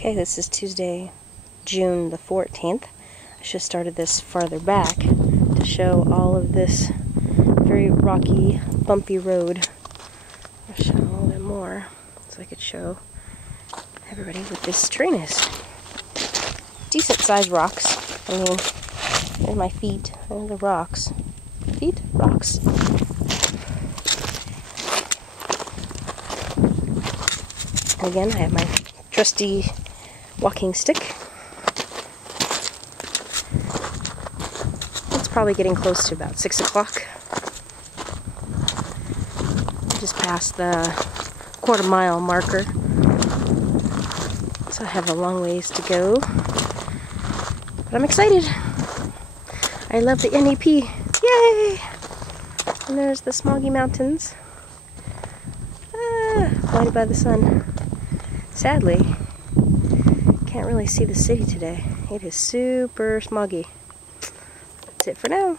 Okay, this is Tuesday, June the 14th. I should have started this farther back to show all of this very rocky, bumpy road. I'll show a little bit more so I could show everybody what this terrain is. Decent sized rocks. I mean, there's my feet, and the rocks. Feet? Rocks. And again, I have my trusty walking stick. It's probably getting close to about 6 o'clock. Just past the quarter-mile marker. So I have a long ways to go. But I'm excited. I love the NEP. Yay! And there's the Smoggy Mountains. Lighted by the sun. Sadly, can't really see the city today. It is super smoggy. That's it for now.